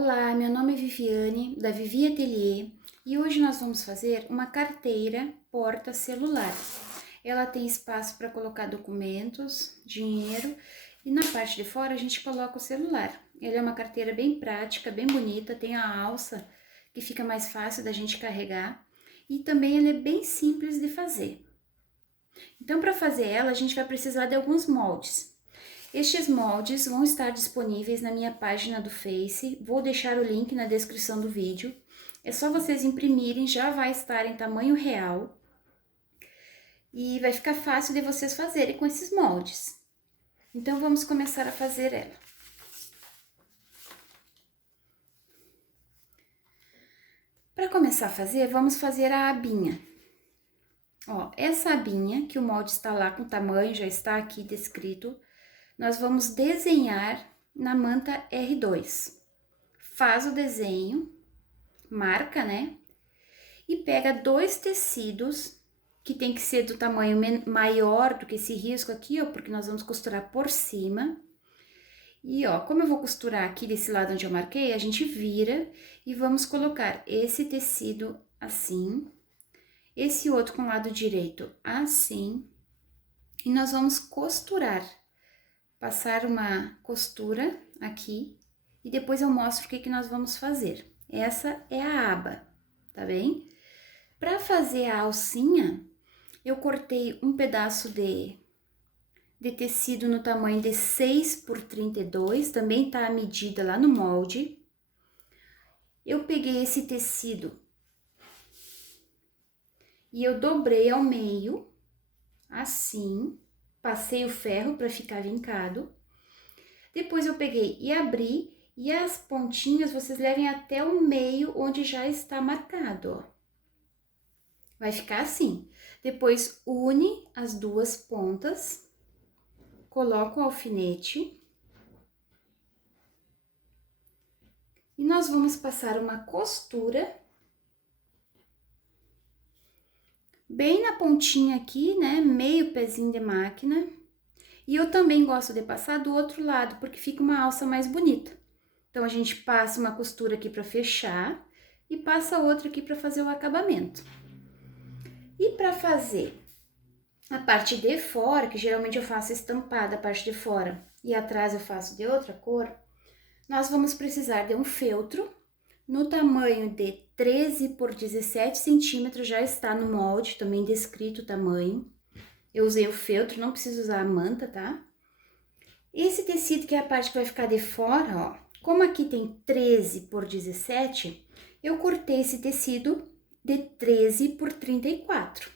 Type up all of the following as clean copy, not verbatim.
Olá, meu nome é Viviane, da Vivi Atelier, e hoje nós vamos fazer uma carteira porta-celular. Ela tem espaço para colocar documentos, dinheiro, e na parte de fora a gente coloca o celular. Ela é uma carteira bem prática, bem bonita, tem a alça que fica mais fácil da gente carregar, e também ela é bem simples de fazer. Então, para fazer ela, a gente vai precisar de alguns moldes. Estes moldes vão estar disponíveis na minha página do Face, vou deixar o link na descrição do vídeo. É só vocês imprimirem, já vai estar em tamanho real e vai ficar fácil de vocês fazerem com esses moldes. Então, vamos começar a fazer ela. Para começar a fazer, vamos fazer a abinha. Ó, essa abinha, que o molde está lá com o tamanho, já está aqui descrito, nós vamos desenhar na manta R2. Faz o desenho, marca, né? E pega dois tecidos, que tem que ser do tamanho maior do que esse risco aqui, ó, porque nós vamos costurar por cima. E, ó, como eu vou costurar aqui desse lado onde eu marquei, a gente vira e vamos colocar esse tecido assim, esse outro com o lado direito assim, e nós vamos costurar. Passar uma costura aqui e depois eu mostro o que nós vamos fazer. Essa é a aba, tá bem? Para fazer a alcinha, eu cortei um pedaço de tecido no tamanho de 6 por 32, também tá a medida lá no molde. Eu peguei esse tecido e eu dobrei ao meio, assim, passei o ferro para ficar vincado. Depois eu peguei e abri, e as pontinhas vocês levem até o meio onde já está marcado, ó. Vai ficar assim. Depois une as duas pontas, coloca o alfinete. E nós vamos passar uma costura bem na pontinha aqui, né? Meio pezinho de máquina. E eu também gosto de passar do outro lado, porque fica uma alça mais bonita. Então, a gente passa uma costura aqui para fechar e passa outra aqui para fazer o acabamento. E para fazer a parte de fora, que geralmente eu faço estampada a parte de fora e atrás eu faço de outra cor, nós vamos precisar de um feltro no tamanho de 13 por 17 centímetros, já está no molde, também descrito o tamanho. Eu usei o feltro, não preciso usar a manta, tá? Esse tecido, que é a parte que vai ficar de fora, ó, como aqui tem 13 por 17, eu cortei esse tecido de 13 por 34.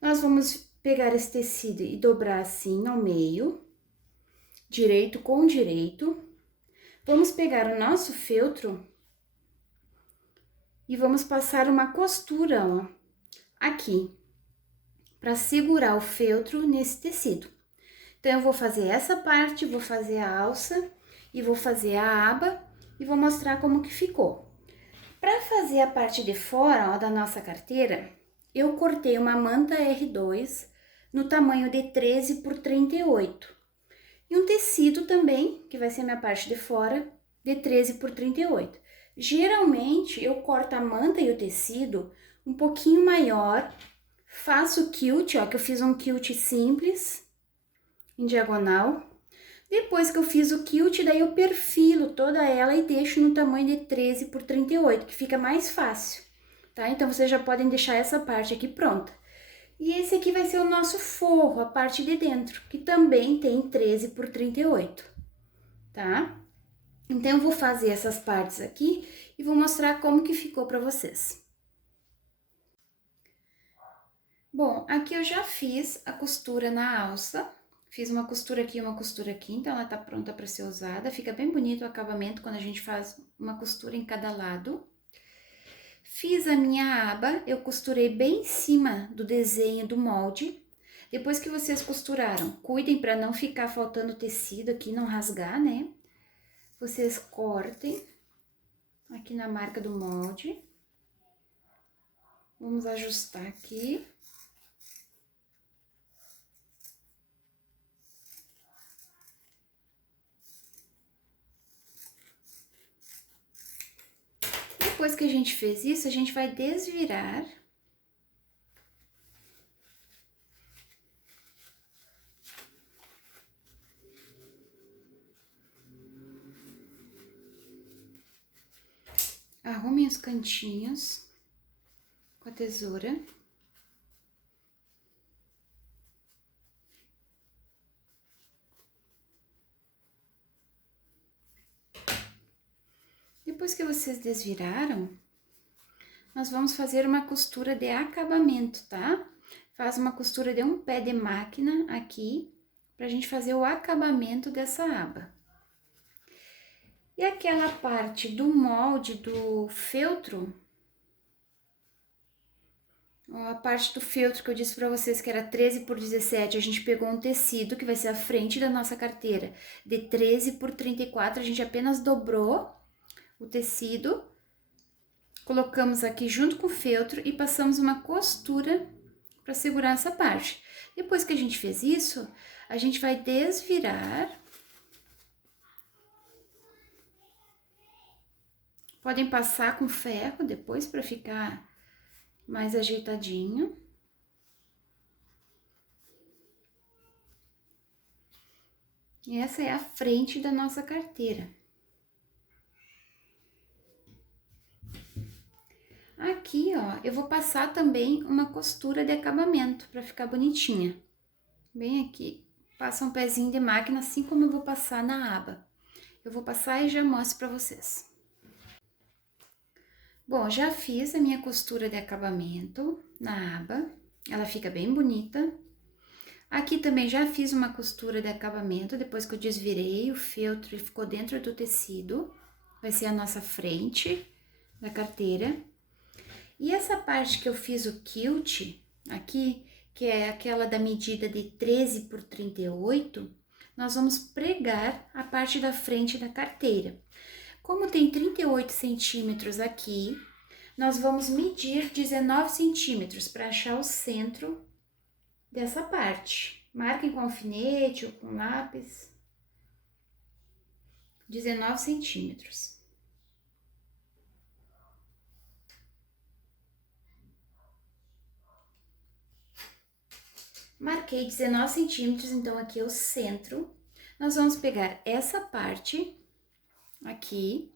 Nós vamos pegar esse tecido e dobrar assim ao meio, direito com direito. Vamos pegar o nosso feltro e vamos passar uma costura, ó, aqui, para segurar o feltro nesse tecido. Então, eu vou fazer essa parte, vou fazer a alça e vou fazer a aba e vou mostrar como que ficou. Para fazer a parte de fora, ó, da nossa carteira, eu cortei uma manta R2 no tamanho de 13 por 38. E um tecido também, que vai ser minha parte de fora, de 13 por 38. Geralmente, eu corto a manta e o tecido um pouquinho maior, faço quilt, ó, que eu fiz um quilt simples, em diagonal. Depois que eu fiz o quilt, daí eu perfilo toda ela e deixo no tamanho de 13 por 38, que fica mais fácil, tá? Então, vocês já podem deixar essa parte aqui pronta. E esse aqui vai ser o nosso forro, a parte de dentro, que também tem 13 por 38, tá? Então, eu vou fazer essas partes aqui e vou mostrar como que ficou pra vocês. Bom, aqui eu já fiz a costura na alça. Fiz uma costura aqui e uma costura aqui, então ela tá pronta para ser usada. Fica bem bonito o acabamento quando a gente faz uma costura em cada lado. Fiz a minha aba, eu costurei bem em cima do desenho do molde. Depois que vocês costuraram, cuidem para não ficar faltando tecido aqui, não rasgar, né? Vocês cortem aqui na marca do molde. Vamos ajustar aqui. depois que a gente fez isso, a gente vai desvirar. Arrumem os cantinhos com a tesoura. Depois que vocês desviraram, nós vamos fazer uma costura de acabamento, tá? Faz uma costura de um pé de máquina aqui, pra gente fazer o acabamento dessa aba. E aquela parte do molde do feltro, ó, a parte do feltro que eu disse pra vocês que era 13 por 17, a gente pegou um tecido que vai ser a frente da nossa carteira, de 13 por 34, a gente apenas dobrou o tecido, colocamos aqui junto com o feltro e passamos uma costura para segurar essa parte. Depois que a gente fez isso, a gente vai desvirar. Podem passar com ferro depois para ficar mais ajeitadinho. E essa é a frente da nossa carteira. Aqui, ó, eu vou passar também uma costura de acabamento para ficar bonitinha. Bem aqui, passa um pezinho de máquina, assim como eu vou passar na aba. Eu vou passar e já mostro para vocês. Bom, já fiz a minha costura de acabamento na aba, ela fica bem bonita. Aqui também já fiz uma costura de acabamento, depois que eu desvirei o feltro e ficou dentro do tecido. Vai ser a nossa frente da carteira. E essa parte que eu fiz o quilt aqui, que é aquela da medida de 13 por 38, nós vamos pregar a parte da frente da carteira. Como tem 38 centímetros aqui, nós vamos medir 19 centímetros para achar o centro dessa parte. Marquem com alfinete ou com lápis. 19 centímetros. Marquei 19 centímetros, então aqui é o centro. Nós vamos pegar essa parte aqui,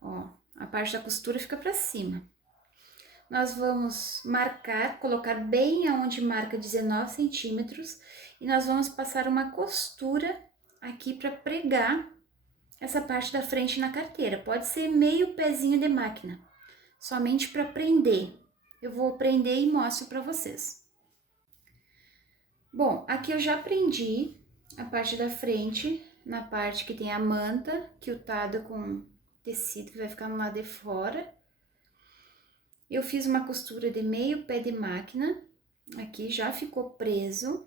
ó, a parte da costura fica pra cima. Nós vamos marcar, colocar bem aonde marca 19 centímetros e nós vamos passar uma costura aqui pra pregar essa parte da frente na carteira. Pode ser meio pezinho de máquina, somente pra prender. Eu vou prender e mostro pra vocês. Bom, aqui eu já prendi a parte da frente, na parte que tem a manta, quiltada com tecido que vai ficar no lado de fora. Eu fiz uma costura de meio pé de máquina, aqui já ficou preso.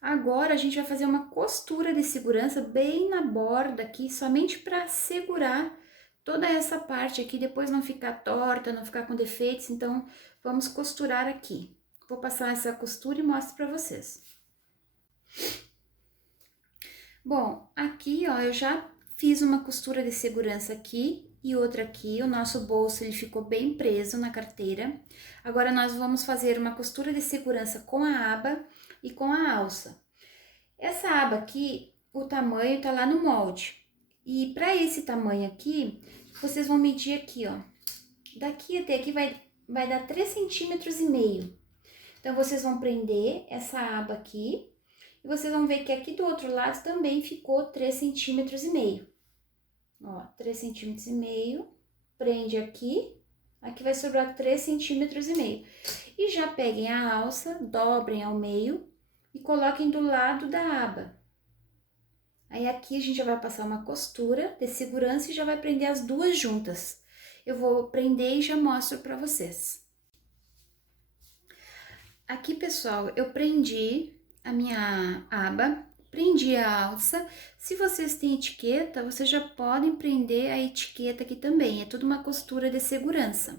Agora, a gente vai fazer uma costura de segurança bem na borda aqui, somente para segurar toda essa parte aqui, depois não ficar torta, não ficar com defeitos, então vamos costurar aqui. Vou passar essa costura e mostro para vocês. Bom, aqui, ó, eu já fiz uma costura de segurança aqui e outra aqui. O nosso bolso, ele ficou bem preso na carteira. Agora, nós vamos fazer uma costura de segurança com a aba e com a alça. Essa aba aqui, o tamanho tá lá no molde. E para esse tamanho aqui, vocês vão medir aqui, ó. Daqui até aqui vai dar 3,5 centímetros. Então, vocês vão prender essa aba aqui e vocês vão ver que aqui do outro lado também ficou 3,5 centímetros. Ó, 3,5 centímetros, prende aqui, aqui vai sobrar 3,5 centímetros. E já peguem a alça, dobrem ao meio e coloquem do lado da aba. Aí aqui a gente já vai passar uma costura de segurança e já vai prender as duas juntas. Eu vou prender e já mostro pra vocês. Aqui, pessoal, eu prendi a minha aba, prendi a alça. Se vocês têm etiqueta, vocês já podem prender a etiqueta aqui também. É tudo uma costura de segurança.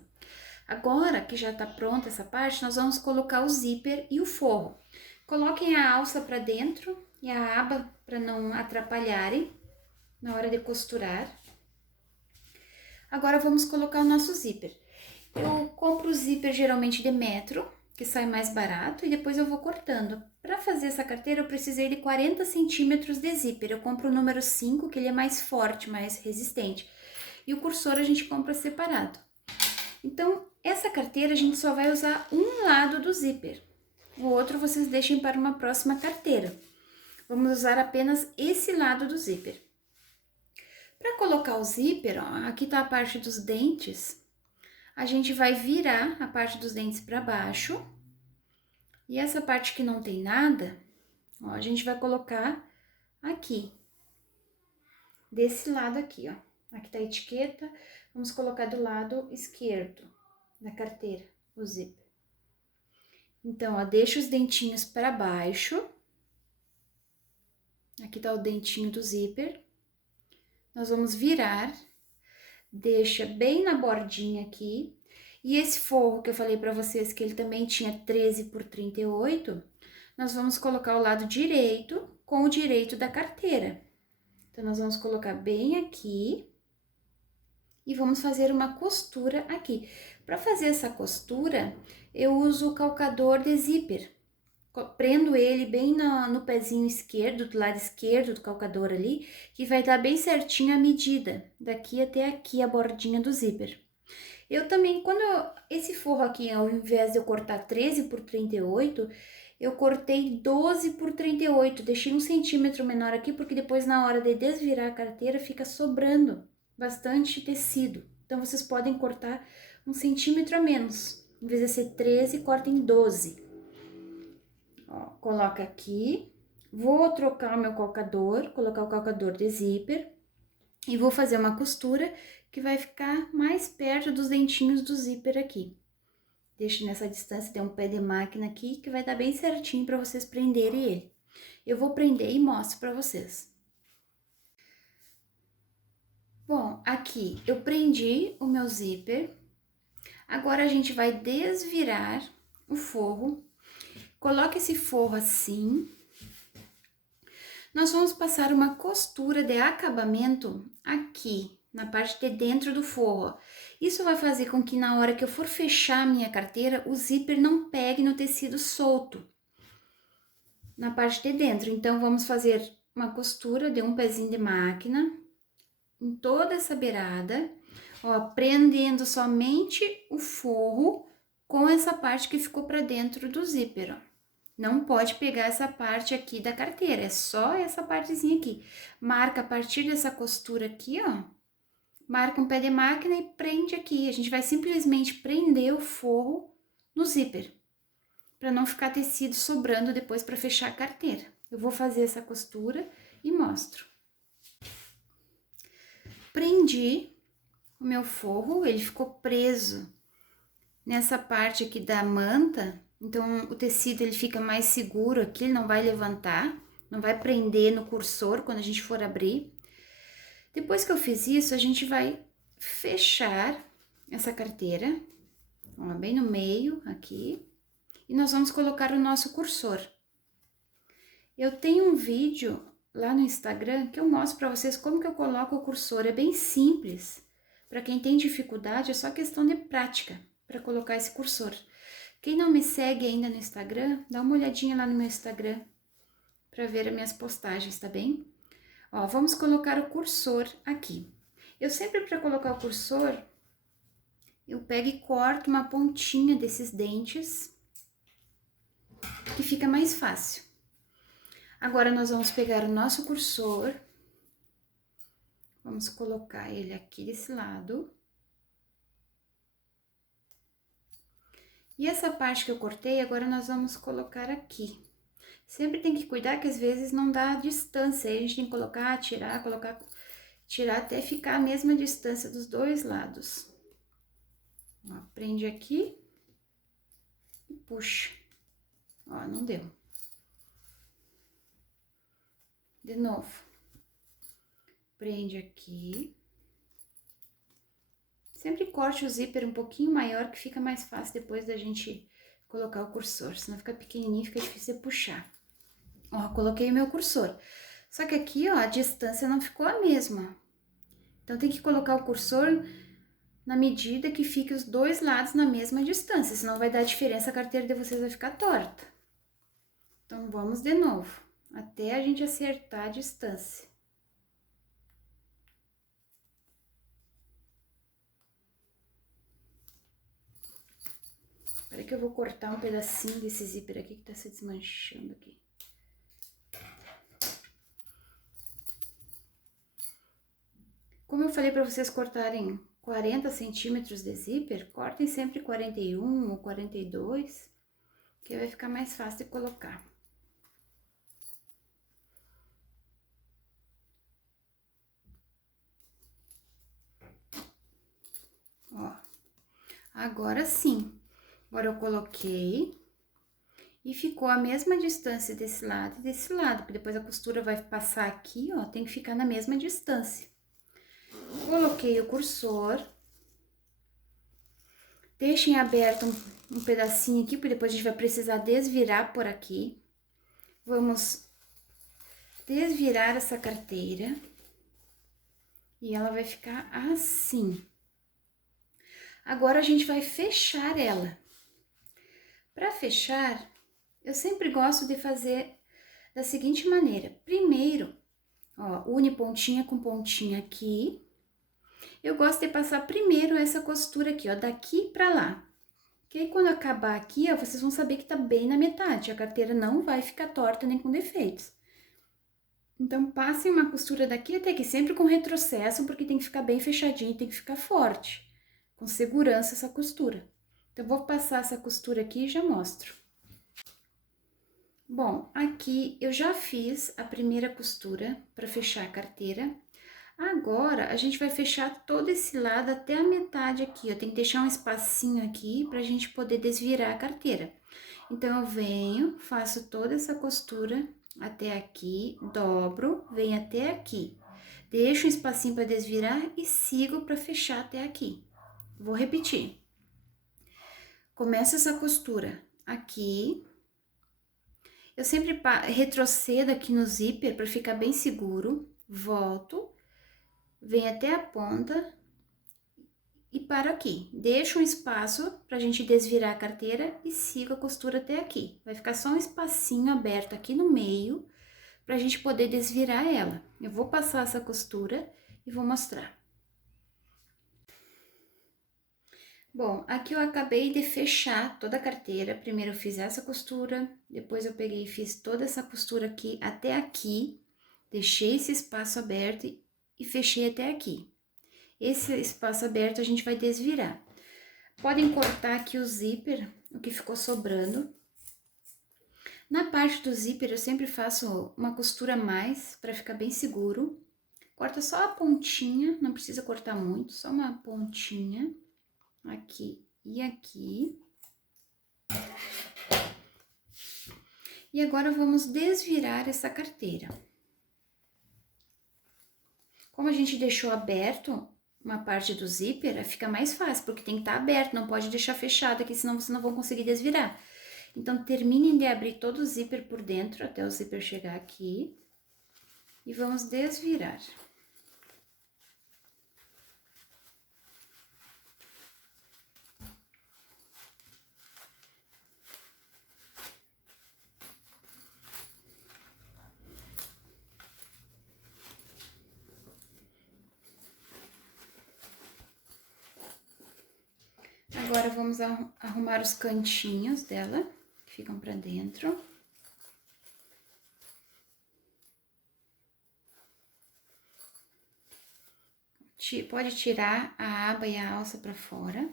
Agora que já tá pronta essa parte, nós vamos colocar o zíper e o forro. Coloquem a alça para dentro e a aba para não atrapalharem na hora de costurar. Agora vamos colocar o nosso zíper. Eu compro o zíper geralmente de metro, que sai mais barato, e depois eu vou cortando. Para fazer essa carteira eu precisei de 40 centímetros de zíper. Eu compro o número 5, que ele é mais forte, mais resistente. E o cursor a gente compra separado. Então, essa carteira a gente só vai usar um lado do zíper. O outro vocês deixem para uma próxima carteira. Vamos usar apenas esse lado do zíper. Para colocar o zíper, ó, aqui tá a parte dos dentes. A gente vai virar a parte dos dentes para baixo. E essa parte que não tem nada, ó, a gente vai colocar aqui. Desse lado aqui, ó. Aqui tá a etiqueta. Vamos colocar do lado esquerdo da carteira, o zíper. Então, ó, deixa os dentinhos para baixo. Aqui tá o dentinho do zíper. Nós vamos virar, deixa bem na bordinha aqui. E esse forro que eu falei para vocês que ele também tinha 13 por 38, nós vamos colocar o lado direito com o direito da carteira. Então, nós vamos colocar bem aqui e vamos fazer uma costura aqui. Para fazer essa costura, eu uso o calcador de zíper. Prendo ele bem no pezinho esquerdo, do lado esquerdo do calcador ali, que vai dar bem certinho a medida, daqui até aqui a bordinha do zíper. Eu também, esse forro aqui, ao invés de eu cortar 13 por 38, eu cortei 12 por 38, deixei 1 centímetro menor aqui, porque depois na hora de desvirar a carteira fica sobrando bastante tecido. Então, vocês podem cortar 1 centímetro a menos, em vez de ser 13, cortem 12. Ó, coloca aqui, vou trocar o meu calcador, colocar o calcador de zíper e vou fazer uma costura que vai ficar mais perto dos dentinhos do zíper aqui. Deixo nessa distância, tem um pé de máquina aqui que vai dar bem certinho para vocês prenderem ele. Eu vou prender e mostro para vocês. Bom, aqui eu prendi o meu zíper. Agora a gente vai desvirar o forro. Coloque esse forro assim. Nós vamos passar uma costura de acabamento aqui, na parte de dentro do forro. Isso vai fazer com que na hora que eu for fechar a minha carteira, o zíper não pegue no tecido solto, na parte de dentro. Então, vamos fazer uma costura de um pezinho de máquina em toda essa beirada, ó, prendendo somente o forro com essa parte que ficou para dentro do zíper, ó. Não pode pegar essa parte aqui da carteira, é só essa partezinha aqui. Marca a partir dessa costura aqui, ó. Marca um pé de máquina e prende aqui. A gente vai simplesmente prender o forro no zíper, para não ficar tecido sobrando depois para fechar a carteira. Eu vou fazer essa costura e mostro. Prendi o meu forro, ele ficou preso nessa parte aqui da manta. Então, o tecido ele fica mais seguro aqui, ele não vai levantar, não vai prender no cursor quando a gente for abrir. Depois que eu fiz isso, a gente vai fechar essa carteira, ó, bem no meio aqui, e nós vamos colocar o nosso cursor. Eu tenho um vídeo lá no Instagram que eu mostro para vocês como que eu coloco o cursor, é bem simples. Para quem tem dificuldade, é só questão de prática para colocar esse cursor. Quem não me segue ainda no Instagram, dá uma olhadinha lá no meu Instagram para ver as minhas postagens, tá bem? Ó, vamos colocar o cursor aqui. Eu sempre, para colocar o cursor, eu pego e corto uma pontinha desses dentes, que fica mais fácil. Agora, nós vamos pegar o nosso cursor, vamos colocar ele aqui desse lado. E essa parte que eu cortei, agora nós vamos colocar aqui. Sempre tem que cuidar que às vezes não dá distância, aí a gente tem que colocar, tirar, colocar, tirar até ficar a mesma distância dos dois lados. Ó, prende aqui e puxa. Ó, não deu. De novo. Prende aqui. Sempre corte o zíper um pouquinho maior, que fica mais fácil depois da gente colocar o cursor, senão fica pequenininho, fica difícil de puxar. Ó, coloquei o meu cursor. Só que aqui, ó, a distância não ficou a mesma. Então, tem que colocar o cursor na medida que fique os dois lados na mesma distância, senão vai dar diferença, a carteira de vocês vai ficar torta. Então, vamos de novo, até a gente acertar a distância. Espera que eu vou cortar um pedacinho desse zíper aqui que tá se desmanchando aqui. Como eu falei para vocês cortarem 40 centímetros de zíper, cortem sempre 41 ou 42, que vai ficar mais fácil de colocar. Ó, agora sim. Agora eu coloquei e ficou a mesma distância desse lado e desse lado, porque depois a costura vai passar aqui, ó, tem que ficar na mesma distância. Coloquei o cursor. Deixem aberto um pedacinho aqui, porque depois a gente vai precisar desvirar por aqui. Vamos desvirar essa carteira. E ela vai ficar assim. Agora, a gente vai fechar ela. Para fechar, eu sempre gosto de fazer da seguinte maneira. Primeiro, ó, une pontinha com pontinha aqui. Eu gosto de passar primeiro essa costura aqui, ó, daqui pra lá. Que aí, quando acabar aqui, ó, vocês vão saber que tá bem na metade. A carteira não vai ficar torta nem com defeitos. Então, passem uma costura daqui até aqui, sempre com retrocesso, porque tem que ficar bem fechadinho, tem que ficar forte. Com segurança essa costura. Então, eu vou passar essa costura aqui e já mostro. Bom, aqui eu já fiz a primeira costura para fechar a carteira. Agora, a gente vai fechar todo esse lado até a metade aqui, ó. Tem que deixar um espacinho aqui pra gente poder desvirar a carteira. Então, eu venho, faço toda essa costura até aqui, dobro, venho até aqui. Deixo um espacinho para desvirar e sigo para fechar até aqui. Vou repetir. Começo essa costura aqui. Eu sempre retrocedo aqui no zíper para ficar bem seguro. Volto. Venho até a ponta e paro aqui. Deixo um espaço pra gente desvirar a carteira e sigo a costura até aqui. Vai ficar só um espacinho aberto aqui no meio pra gente poder desvirar ela. Eu vou passar essa costura e vou mostrar. Bom, aqui eu acabei de fechar toda a carteira. Primeiro eu fiz essa costura, depois eu peguei e fiz toda essa costura aqui até aqui. Deixei esse espaço aberto e fechei até aqui. Esse espaço aberto a gente vai desvirar. Podem cortar aqui o zíper, o que ficou sobrando. Na parte do zíper eu sempre faço uma costura a mais para ficar bem seguro. Corta só a pontinha, não precisa cortar muito, só uma pontinha aqui e aqui. E agora vamos desvirar essa carteira. Como a gente deixou aberto uma parte do zíper, fica mais fácil, porque tem que estar aberto, não pode deixar fechado aqui, senão vocês não vão conseguir desvirar. Então, terminem de abrir todo o zíper por dentro, até o zíper chegar aqui. E vamos desvirar. Agora, vamos arrumar os cantinhos dela, que ficam pra dentro. Pode tirar a aba e a alça pra fora.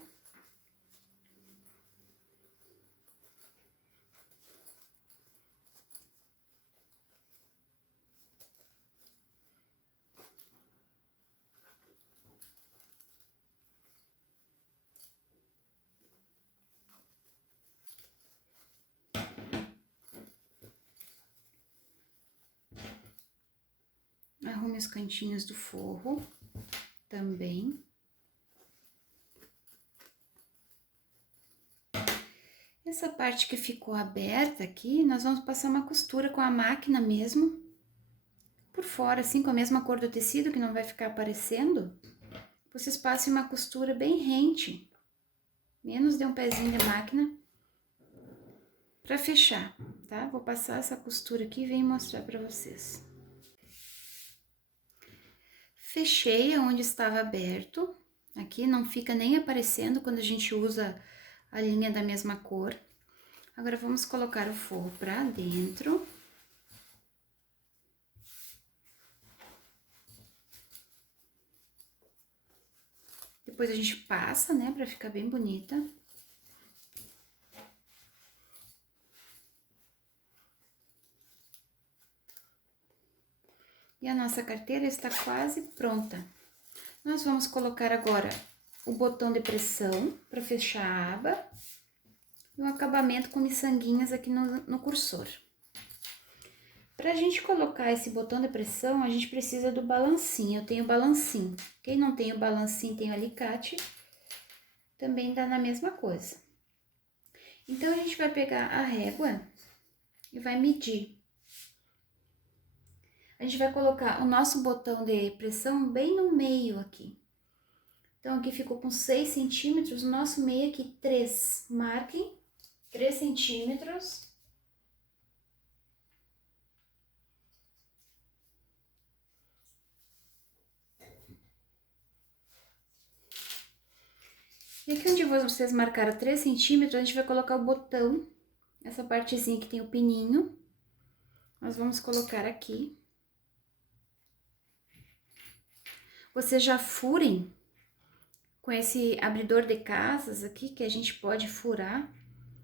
Arrume os cantinhos do forro também. Essa parte que ficou aberta aqui, nós vamos passar uma costura com a máquina mesmo, por fora, assim, com a mesma cor do tecido, que não vai ficar aparecendo. vocês passem uma costura bem rente, menos de um pezinho de máquina, para fechar, tá? Vou passar essa costura aqui e venho mostrar para vocês. Fechei onde estava aberto, aqui não fica nem aparecendo quando a gente usa a linha da mesma cor. Agora, vamos colocar o forro pra dentro. Depois a gente passa, né, pra ficar bem bonita. E a nossa carteira está quase pronta. Nós vamos colocar agora o botão de pressão para fechar a aba e um acabamento com miçanguinhas aqui no cursor. Para a gente colocar esse botão de pressão, a gente precisa do balancinho. Eu tenho balancinho. Quem não tem o balancinho tem o alicate, também dá na mesma coisa. Então, a gente vai pegar a régua e vai medir. A gente vai colocar o nosso botão de pressão bem no meio aqui. Então, aqui ficou com 6 centímetros, o nosso meio aqui 3. Marquem 3 centímetros. E aqui onde vocês marcaram 3 centímetros, a gente vai colocar o botão, essa partezinha que tem o pininho. Nós vamos colocar aqui. Vocês já furem com esse abridor de casas aqui, que a gente pode furar,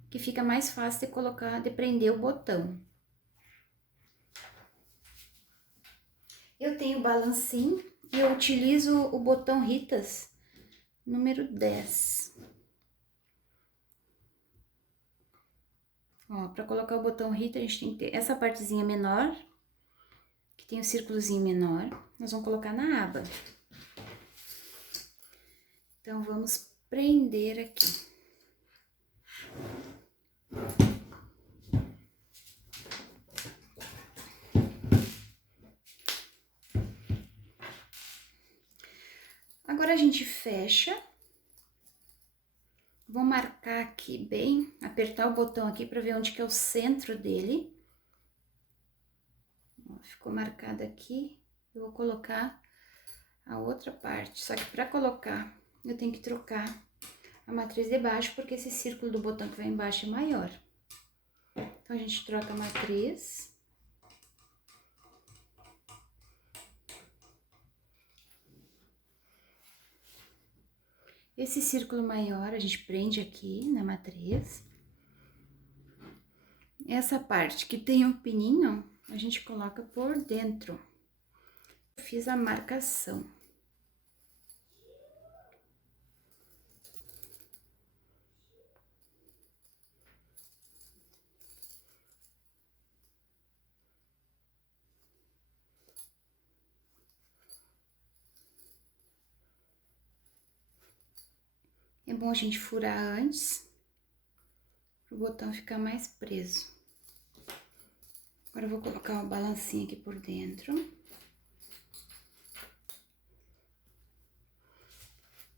que fica mais fácil de colocar, de prender o botão. Eu tenho balancinho e eu utilizo o botão Ritas número 10. Ó, pra colocar o botão Rita, a gente tem que ter essa partezinha menor, que tem o círculozinho menor, nós vamos colocar na aba. Então, vamos prender aqui. Agora, a gente fecha. Vou marcar aqui bem, apertar o botão aqui para ver onde que é o centro dele. Ó, ficou marcado aqui. Eu vou colocar a outra parte, só que para colocar eu tenho que trocar a matriz de baixo, porque esse círculo do botão que vai embaixo é maior. Então, a gente troca a matriz. Esse círculo maior a gente prende aqui na matriz. Essa parte que tem um pininho, a gente coloca por dentro. Eu fiz a marcação. É bom a gente furar antes, para o botão ficar mais preso. Agora, eu vou colocar uma balancinha aqui por dentro.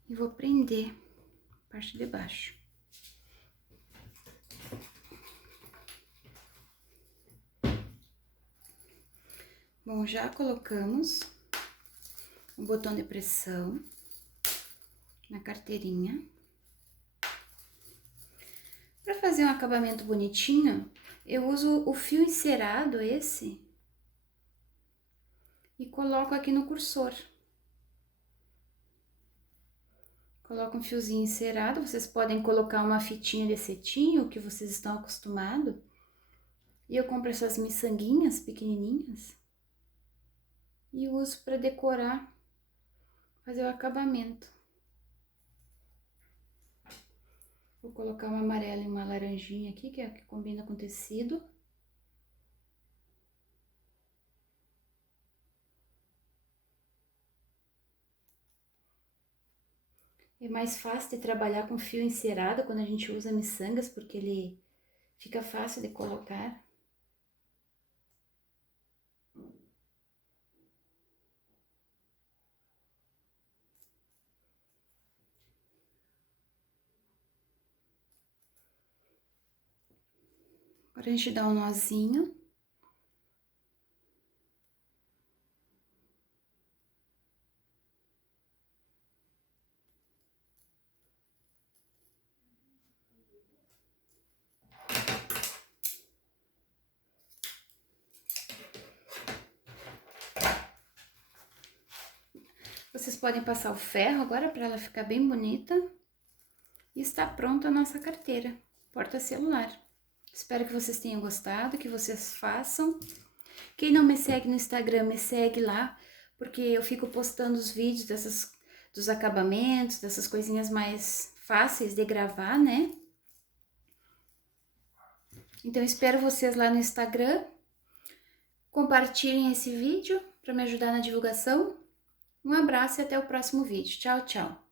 E vou prender a parte de baixo. Bom, já colocamos o botão de pressão na carteirinha. Para fazer um acabamento bonitinho, eu uso o fio encerado esse e coloco aqui no cursor. Coloco um fiozinho encerado, vocês podem colocar uma fitinha de cetim, o que vocês estão acostumados. E eu compro essas miçanguinhas pequenininhas e uso para decorar, fazer o acabamento. Vou colocar uma amarela e uma laranjinha aqui, que é a que combina com o tecido. É mais fácil de trabalhar com fio encerado quando a gente usa miçangas, porque ele fica fácil de colocar. Agora a gente dá um nozinho. Vocês podem passar o ferro agora para ela ficar bem bonita. E está pronta a nossa carteira, porta-celular. Espero que vocês tenham gostado, que vocês façam. Quem não me segue no Instagram, me segue lá, porque eu fico postando os vídeos dos acabamentos, dessas coisinhas mais fáceis de gravar, né? Então, espero vocês lá no Instagram. Compartilhem esse vídeo para me ajudar na divulgação. Um abraço e até o próximo vídeo. Tchau, tchau!